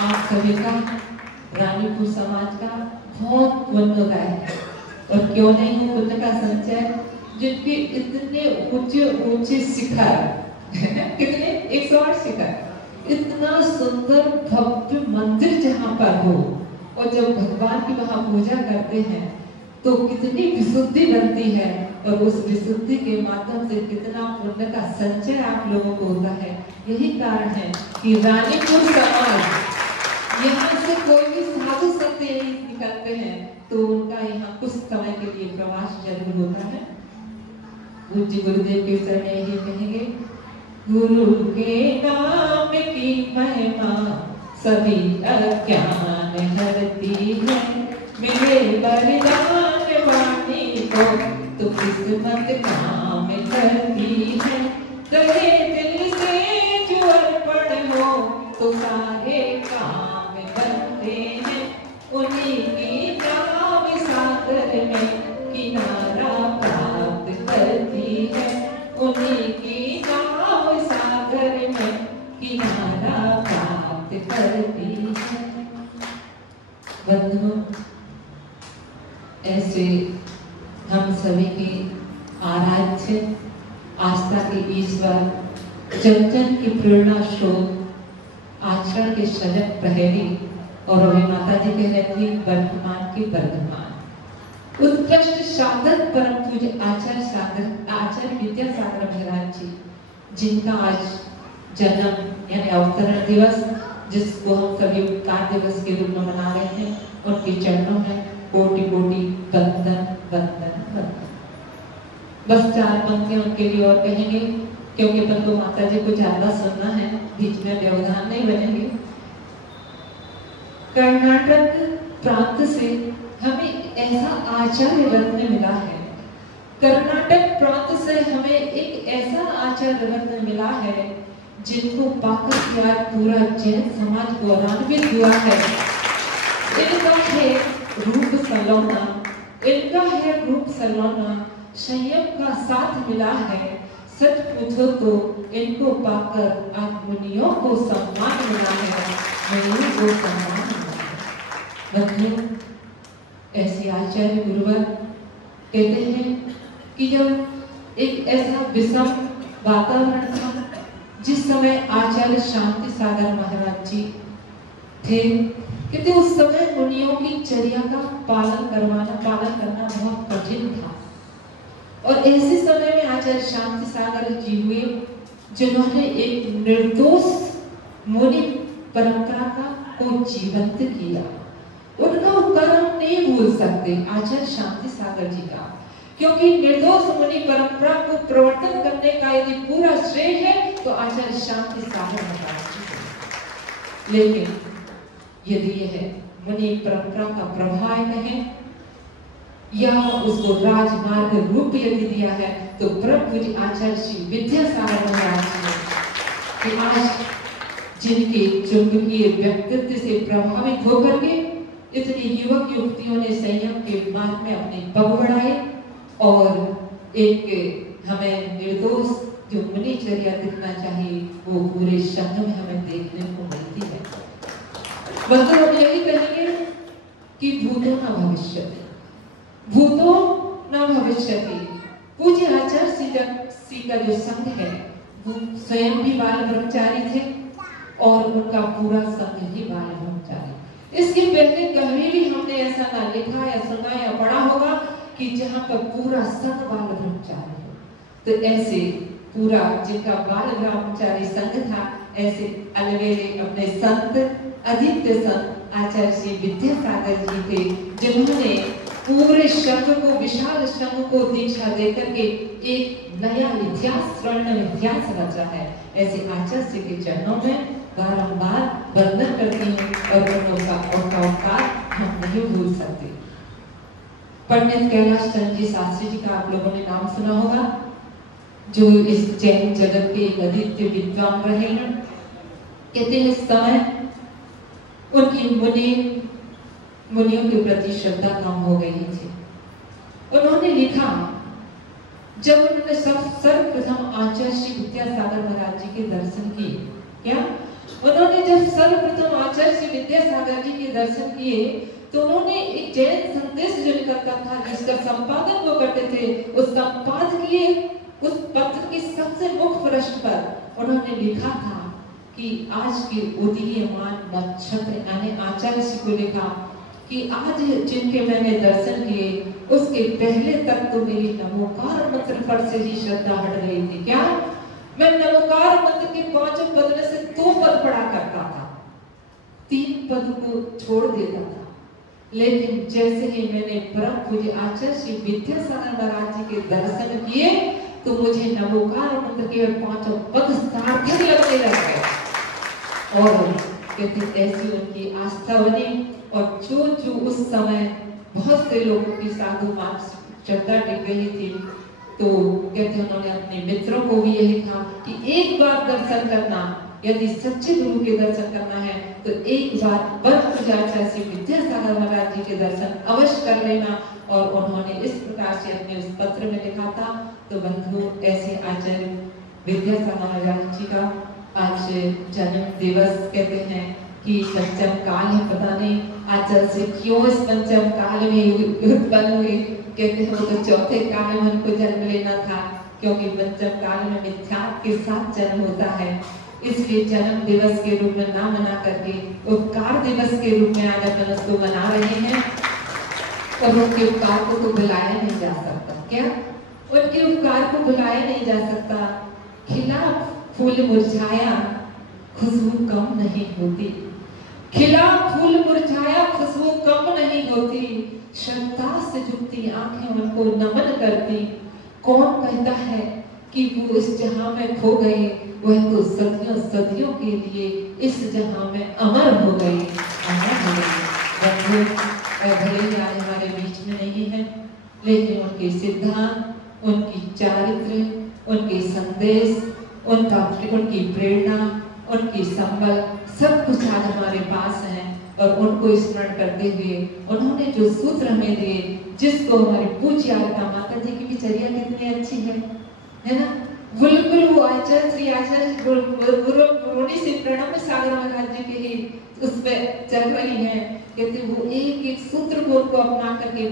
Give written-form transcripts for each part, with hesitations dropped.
आप सभी का रानीपुर समाज का बहुत पुण्यदाय है। और क्यों नहीं पुण्य का संचय, जिनके इतने ऊंचे ऊंचे शिखर कितने 108 शिखर, इतना सुंदर भव्य मंदिर जहाँ पर हो, और जब भगवान की वहाँ पूजा करते हैं तो कितनी विशुद्धि बनती है, और उस विशुद्धि के माध्यम से कितना पुण्य का संचय आप लोगों को होता है। यही कारण है कि रानीपुर समाज, यहाँ से कोई भी साधु संत यही निकलते हैं तो उनका यहाँ कुछ समय के लिए प्रवास जरूर होता है। पूज्य गुरुदेव के शरण यही कहेंगे, गुरु के नाम की महिमा सभी अज्ञान हरती है, मिले वरदान वाणी को तो किस्मत काम करती है, रहे दिल से जो अर्पण हो तो सारे काम बनते हैं, उन्हीं की नाम सागर में किनारा प्राप्त करती है, उन्हीं की नाम सागर में किनारा प्राप्त करती है। बंधुओं, ऐसे हम सभी के आराध्य आस्था के ईश्वर जन जन की प्रेरणा स्रोत आचरण के सजग प्रहरी और अभी माता जी कह रहे थे वर्तमान के वर्धमान उत्कृष्ट साधक परम पूज्य आचार्य विद्यासागर महाराज जी, जिनका आज जन्म यानी अवतरण दिवस, जिसको हम सभी उपकार दिवस के रूप में मना रहे हैं, उनके चरणों में कोटि कोटि वंदन वंदन वंदन। बस 4 पंक्तियां उनके लिए और कहेंगे, क्योंकि परंतु माता जी को ज्यादा सुनना है, बीच में व्यवधान नहीं बनेंगे। कर्नाटक प्रांत से हमें ऐसा आचार्य रत्न मिला है, कर्नाटक प्रांत से हमें एक ऐसा आचार्य रत्न मिला है जिनको पाकर यार पूरा जैन समाज गौरवान्वित हुआ है। इनका है रूप सलोना, इनका है रूप सलोना, संयम का साथ मिला है, सच पूछो तो इनको पाकर आप मुनियों को सम्मान मिला है, मुनियों को सम्मान मिला है। बंधुओं, ऐसे आचार्य गुरुवर कहते हैं कि जब एक ऐसा विषम वातावरण था, जिस समय आचार्य शांति सागर महाराज जी थे, कहते उस समय मुनियों की चर्या का पालन करना बहुत कठिन था। और ऐसे समय में आचार्य शांति सागर जी हुए, जिन्होंने एक निर्दोष मुनि परंपरा को जीवंत किया। उनका उपकार हम नहीं भूल सकते आचार्य शांति सागर जी का, क्योंकि निर्दोष मुनि परंपरा को प्रवर्तन करने का यदि पूरा श्रेय है तो आचार्य शांति सागर महाराज जी को। लेकिन यदि यह मुनि परंपरा का प्रभाव कहें या उसको राजमार्ग रूप यदि दिया है तो प्रभु जी आचार्य श्री विद्यासागर महाराज जी कि आज जिनके चुंबकीय व्यक्तित्व से प्रभावित होकर के इतने युवक युवतियों ने संयम के मार्ग में अपने पग बढ़ाए, और एक हमें निर्दोष जो मुनिचर्या दिखना चाहिए वो पूरे संघ में हमें देखने को मिलती है। मतलब हम यही कहेंगे कि भूतो न भविष्यति, भूतो न भविष्यति। पूज्य आचार्य श्री का जो संघ है वो स्वयं भी बाल ब्रह्मचारी थे और उनका पूरा संघ ही बाल ब्रह्मचारी। इसके पहले कभी भी हमने ऐसा ना लिखा या सुना या पढ़ा होगा कि जहाँ पर पूरा संघ बाल ब्रह्मचारी हो। तो ऐसे पूरा जिनका बाल ब्रह्मचारी संघ था, ऐसे अलवेले अपने संत आदित्य संत आचार्य श्री विद्यासागर जी थे, जिन्होंने पूरे संघ को, विशाल संघ को दीक्षा देकर के एक नया इतिहास, स्वर्ण इतिहास रचा है। ऐसे आचार्य श्री के चरणों में बारंबार वंदन करती हूँ और उनका उपकार हम नहीं भूल सकते। पंडित कैलाश चंद्र जी शास्त्री जी का आप लोगों ने नाम सुना होगा, जो इस जैन जगत के एक आदित्य विद्वान रहे हैं। कहते हैं इस समय उनकी मुनियों के प्रति श्रद्धा कम हो गई थी। उन्होंने लिखा, जब उन्होंने सर्वप्रथम आचार्य श्री विद्यासागर महाराज जी के दर्शन किए, क्या उन्होंने जब सर्वप्रथम आचार्य श्री विद्यासागर जी के दर्शन किए तो उन्होंने एक जैन संदेश जो निकलता था जिसका संपादन वो करते थे, उस संपादकीय उस पत्र के सबसे मुख्य पृष्ठ पर उन्होंने लिखा था कि आज के उदीयमान नक्षत्र यानी आचार्य जी को लिखा कि आज जिनके मैंने दर्शन किए उसके पहले तक तो मेरी नमोकार मंत्र पर से ही श्रद्धा हट रही थी। क्या मैं नमोकार मंत्र के 5 पद में से 2 पद पढ़ा करता था, 3 पद को छोड़ देता था। लेकिन जैसे ही मैंने परम पूज्य आचार्य श्री विद्यासागर महाराज जी के दर्शन किए तो मुझे नमोकार मंत्र के 5 पद सार्थक लगने लगे और कहते ऐसी उनकी आस्था बनी। और जो उस समय बहुत से लोगों की साधु मान श्रद्धा टिक गई थी तो कहते उन्होंने अपने मित्रों को भी यही कहा कि एक बार दर्शन करना, यदि सच्चे गुरु के दर्शन करना है तो एक बार परम पूज्य आचार्य श्री विद्यासागर महाराज जी के दर्शन अवश्य कर लेना। और उन्होंने इस प्रकार से अपने उस पत्र में लिखा था। तो बंधु ऐसे आचार्य विद्यासागर महाराज जी का आज जन्म दिवस कहते हैं कि पंचम काल है, पता नहीं आचार्य से क्यों इस पंचम काल में उत्पन्न हुई। कहते हैं वो तो चौथे काल में उनको जन्म लेना था क्योंकि पंचम काल में मिथ्यात्व के साथ जन्म होता है, इसलिए जन्म दिवस के रूप में ना मना करके उपकार दिवस के रूप में आज अपन उसको मना रहे हैं। और उनके उपकार को तो भुलाया नहीं जा सकता। क्या उनके उपकार को भुलाया नहीं जा सकता। खिला फूल मुरझाया खुशबू कम नहीं होती, खिला फूल मुरझाया खुशबू कम नहीं होती, श्रद्धा से झुकती आंखें उनको नमन करती। कौन कहता है कि वो इस जहां में खो गए, वह तो सदियों सदियों के लिए इस जहां में अमर हो गए, अमर हो गए। भले ही आज हमारे बीच में नहीं है लेकिन उनके सिद्धांत, उनकी चारित्र, उनके संदेश, उनकी प्रेरणा, उनकी संबल सब कुछ आज हमारे पास है। और उनको स्मरण करते हुए उन्होंने जो सूत्र हमें दिए, जिसको हमारी पूज्य माता जी की बिचरिया कितनी अच्छी है ना। बिल्कुल वो आचार्य श्री आचार्य गुरु से प्रणव सागर महाराज जी के ही उसमें चल रही है। कहते वो एक एक सूत्र को उनको अपना करके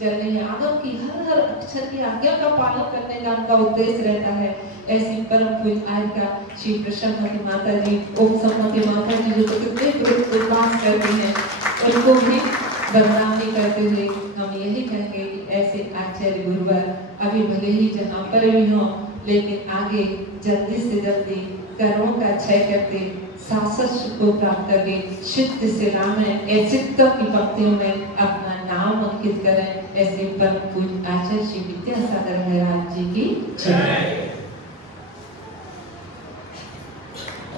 चल रही है। आगम की हर अक्षर की आज्ञा का पालन करने का उनका उद्देश्य रहता है। ऐसी परम पूज्य आज का श्री प्रसन्न माता जी, ओम सम्मति माता जी जो कितने प्रयास करती हैं, उनको भी बदनाम नहीं करते हुए हम यही कहेंगे कि ऐसे आचार्य गुरुवर अभी भले ही जहाँ पर भी हों लेकिन आगे जल्दी से जल्दी कर्मों का क्षय करके शाश्वत को प्राप्त करके सिद्ध से नाम ऐसित्व की पंक्तियों में अपना नाम अंकित करें। ऐसे परम पूज्य आचार्य श्री विद्यासागर महाराज जी की जय।